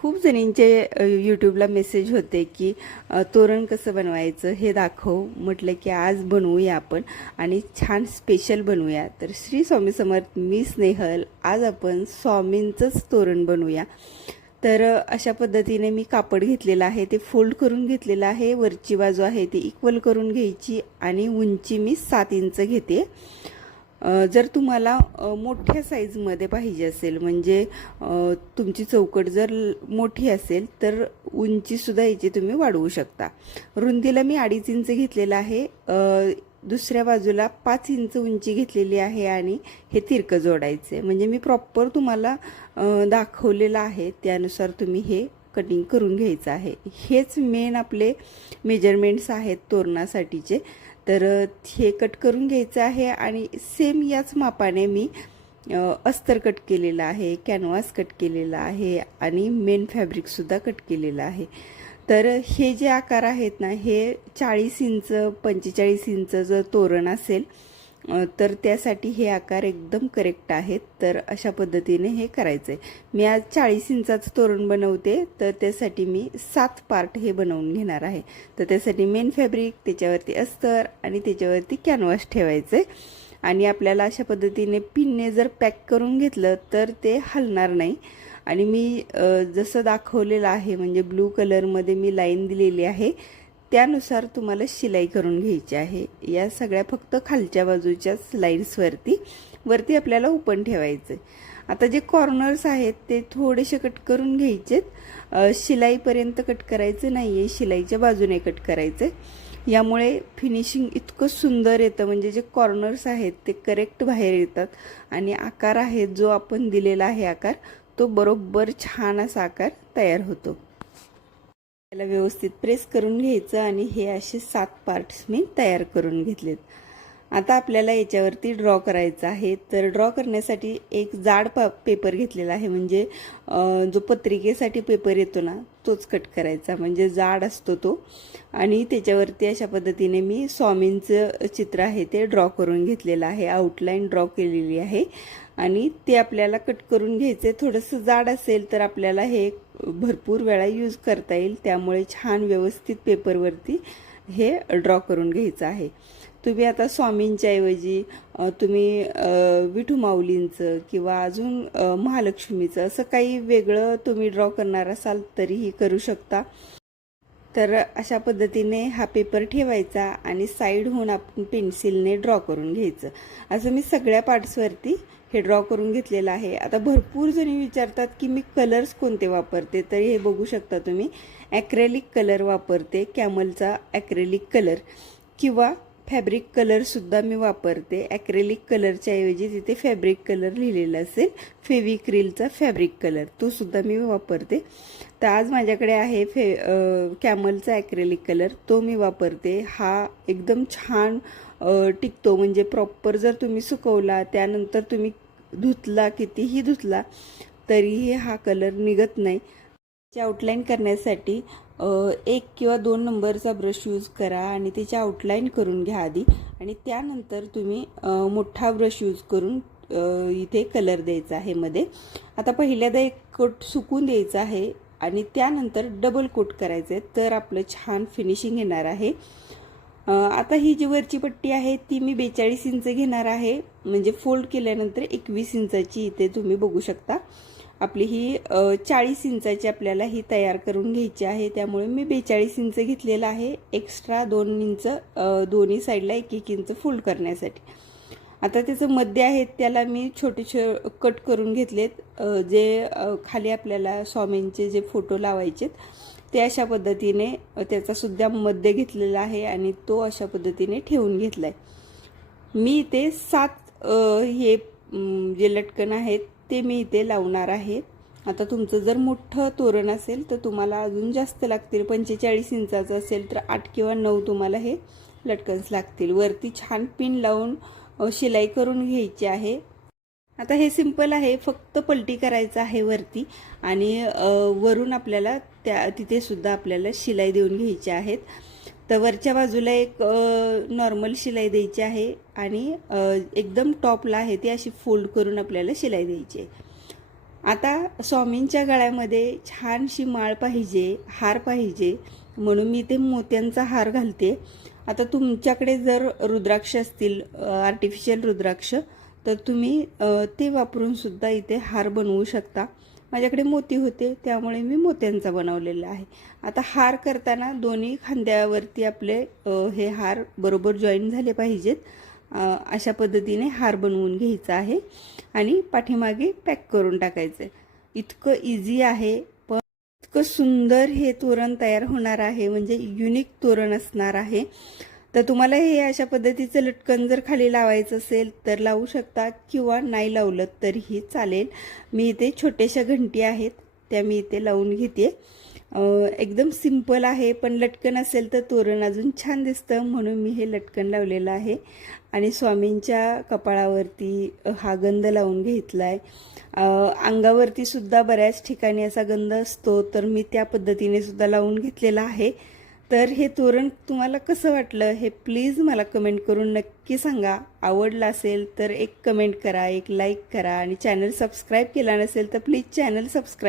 खूप जणींचे यूट्यूबला मेसेज होते की तोरण कसं बनवायचं हे दाखव. म्हटलं की आज बनवूया आपण आणि छान स्पेशल बनवूया. तर श्री स्वामी समर्थ, मी स्नेहल. आज आपण स्वामींचंच तोरण बनवूया. तर अशा पद्धतीने मी कापड घेतलेलं आहे, ते फोल्ड करून घेतलेलं आहे. वरची बाजू आहे ती इक्वल करून घ्यायची आणि उंची मी 7 इंच घेते. जर तुम्हाला मोठ्या साईजमध्ये पाहिजे असेल, म्हणजे तुमची चौकट जर मोठी असेल तर उंचीसुद्धा याची तुम्ही वाढवू शकता. रुंदीला मी 2.5 इंच घेतलेलं आहे. दुसऱ्या बाजूला 5 इंच उंची घेतलेली आहे आणि हे तिरकं जोडायचं. म्हणजे मी प्रॉपर तुम्हाला दाखवलेलं आहे, त्यानुसार तुम्ही हे कटिंग करून घ्यायचं आहे. हेच मेन आपले मेजरमेंट्स आहेत तोरणासाठीचे. तर हे कट करून घ्यायचं आहे आणि सेम याच मापाने मी अस्तर कट केलेला आहे, कॅनव्हास कट केलेला आहे आणि मेन फॅब्रिकसुद्धा कट केलेलं आहे. तर हे जे आकार आहेत ना, हे 40 इंच 45 इंच जर तोरण असेल तर त्यासाठी हे आकार एकदम करेक्ट आहेत. तर अशा पद्धतीने हे करायचं आहे. मी आज 40 इंचाचं तोरण बनवते, तर त्यासाठी मी 7 पार्ट हे बनवून घेणार आहे. तर त्यासाठी मेन फॅब्रिक, त्याच्यावरती अस्तर आणि त्याच्यावरती कॅनव्हास ठेवायचं आहे. आणि आपल्याला अशा पद्धतीने पिनने जर पॅक करून घेतलं तर ते हलणार नाही. आणि मी जसं दाखवलेलं आहे, म्हणजे ब्लू कलरमध्ये मी लाईन दिलेली आहे, त्यानुसार तुम्हाला शिलाई करून घ्यायची आहे. या सगळ्या फक्त खालच्या बाजूच्याच वरती आपल्याला ओपन ठेवायचं. आता जे कॉर्नर्स आहेत ते थोडेसे कट करून घ्यायचेत. शिलाईपर्यंत कट करायचं नाही आहे, शिलाईच्या बाजूने कट करायचं. यामुळे फिनिशिंग इतकं सुंदर येतं, म्हणजे जे कॉर्नर्स आहेत ते करेक्ट बाहेर येतात आणि आकार आहे जो आपण दिलेला आहे आकार, तो बरोबर छान असा आकार तयार होतो. त्याला व्यवस्थित प्रेस करून घ्यायचं आणि हे असे 7 पार्ट्स मी तयार करून घेतलेत. आता आपल्याला याच्यावरती ड्रॉ करायचं आहे. तर ड्रॉ करण्यासाठी एक जाड पेपर घेतलेला आहे, म्हणजे जो पत्रिकेसाठी पेपर येतो ना तोच कट करायचा, म्हणजे जाड असतो तो. आणि त्याच्यावरती अशा पद्धतीने मी स्वामींचं चित्र आहे ते ड्रॉ करून घेतलेलं आहे, आउटलाईन ड्रॉ केलेली आहे आणि ते आपल्याला कट करून घ्यायचे. थोडंसं जाड असेल तर आपल्याला हे भरपूर वेळा यूज करता येईल, त्यामुळे छान व्यवस्थित पेपरवरती हे ड्रॉ करून घ्यायचं आहे. तुम्ही आता स्वामींच्या ऐवजी तुम्ही विठू माऊलींचं किंवा अजून महालक्ष्मीचं असं काही वेगळं तुम्ही ड्रॉ करणार असाल तरीही करू शकता. तर अशा पद्धतीने हा पेपर ठेवायचा आणि साईडहून आपण पेन्सिलने ड्रॉ करून घ्यायचं. असं मी सगळ्या पार्ट्सवरती हे ड्रॉ करून घेतलेलं आहे. आता भरपूर जणी विचारतात की मी कलर्स कोणते वापरते, तर हे बघू शकता तुम्ही. ॲक्रेलिक कलर वापरते, कॅमलचा ॲक्रेलिक कलर किंवा फॅब्रिक कलरसुद्धा मी वापरते. ॲक्रेलिक कलरच्या ऐवजी तिथे फॅब्रिक कलर लिहिलेला असेल, फेविक्रिलचा फॅब्रिक कलर, तो सुद्धा मी वापरते. तर आज माझ्याकडे आहे कॅमलचा ॲक्रेलिक कलर, तो मी वापरते. हा एकदम छान टिकतो, म्हणजे प्रॉपर जर तुम्ही सुकवला, त्यानंतर तुम्ही धुतला, कितीही धुतला तरीही हा कलर निघत नाही. आउटलाईन करण्यासाठी 1 किंवा 2 नंबरचा ब्रश यूज करा आणि त्याची आउटलाईन करून घ्या आधी, आणि त्यानंतर तुम्ही मोठा ब्रश यूज करून इथे कलर द्यायचा आहे मध्ये. आता पहिल्यांदा एक कोट सुकून द्यायचा आहे आणि त्यानंतर डबल कोट करायचं आहे, तर आपलं छान फिनिशिंग येणार आहे. आता ही जी वरची पट्टी आहे ती मी 42 इंच घेणार आहे, म्हणजे फोल्ड केल्यानंतर 21 इंचाची इथे तुम्ही बघू शकता. आपली ही 40 इंचाची आपल्याला ही तयार करून घ्यायची आहे, त्यामुळे मी 42 इंच घेतलेलं आहे. एक्स्ट्रा 2 इंच दोन्ही साईडला 1-1 इंच फोल्ड करण्यासाठी. आता त्याचं मध्य आहे त्याला मी छोटे कट करून घेतलेत. जे खाली आपल्याला स्वामींचे जे फोटो लावायचेत ते अशा पद्धतीने त्याचा सुद्धा मध्य घेतलेला आहे आणि तो अशा पद्धतीने ठेवून घेतलाय. मी इथे 7 हे जे लटकन आहेत ते मी इथे लावणार आहे. आता तुमचं जर मोठं तोरण असेल तर तुम्हाला अजून जास्त लागतील. 45 इंचाचं असेल तर 8 किंवा 9 तुम्हाला हे लटकन्स लागतील. वरती छान पिन लावून शिलाई करून घ्यायची आहे. आता हे सिंपल आहे, फक्त पलटी करायचं आहे वरती आणि वरून आपल्याला तिथे सुद्धा आपल्याला शिलाई देऊन घ्यायची आहेत. तर वरच्या बाजूला एक नॉर्मल शिलाई द्यायची आहे आणि एकदम टॉपला आहे ती अशी फोल्ड करून आपल्याला शिलाई द्यायची आहे. आता स्वामींच्या गळ्यामध्ये छानशी माळ पाहिजे, हार पाहिजे, म्हणून मी ते मोत्यांचा हार घालते. आता तुमच्याकडे जर रुद्राक्ष असतील, आर्टिफिशियल रुद्राक्ष, तर तुम्ही ते वापरून सुद्धा इथे हार बनवू शकता. माझ्याकडे मोती होते त्यामुळे मी मोत्यांचा बनवलेला आहे. आता हार करताना दोन्ही खांद्यावरती आपले हे हार बरोबर जॉईन झाले पाहिजेत. अशा पद्धतीने हार बनवून घ्यायचा आहे आणि पाठीमागे पॅक करून टाकायचं आहे. इतकं इझी आहे, पण इतकं सुंदर हे तोरण तयार होणार आहे, म्हणजे युनिक तोरण असणार आहे. तर तुम्हाला हे अशा पद्धतीचं लटकन जर खाली लावायचं असेल तर लावू शकता, किंवा नाही लावलं तरीही चालेल. मी इथे छोट्याशा घंटी आहेत त्या मी इथे लावून घेते. एकदम सिंपल आहे, पण लटकन असेल तर तोरण अजून छान दिसतं, म्हणून मी हे लटकन लावलेलं आहे. आणि स्वामींच्या कपाळावरती हा गंध लावून घेतला आहे. अंगावरती सुद्धा बऱ्याच ठिकाणी असा गंध असतो, तर मी त्या पद्धतीने सुद्धा लावून घेतलेला आहे. तर हे तोरण तुम्हाला कसं वाटलं हे प्लीज मला कमेंट करून नक्की सांगा. आवडलं असेल तर एक कमेंट करा, एक लाईक करा, आणि चॅनल सबस्क्राईब केला नसेल तर प्लीज चॅनल सबस्क्राईब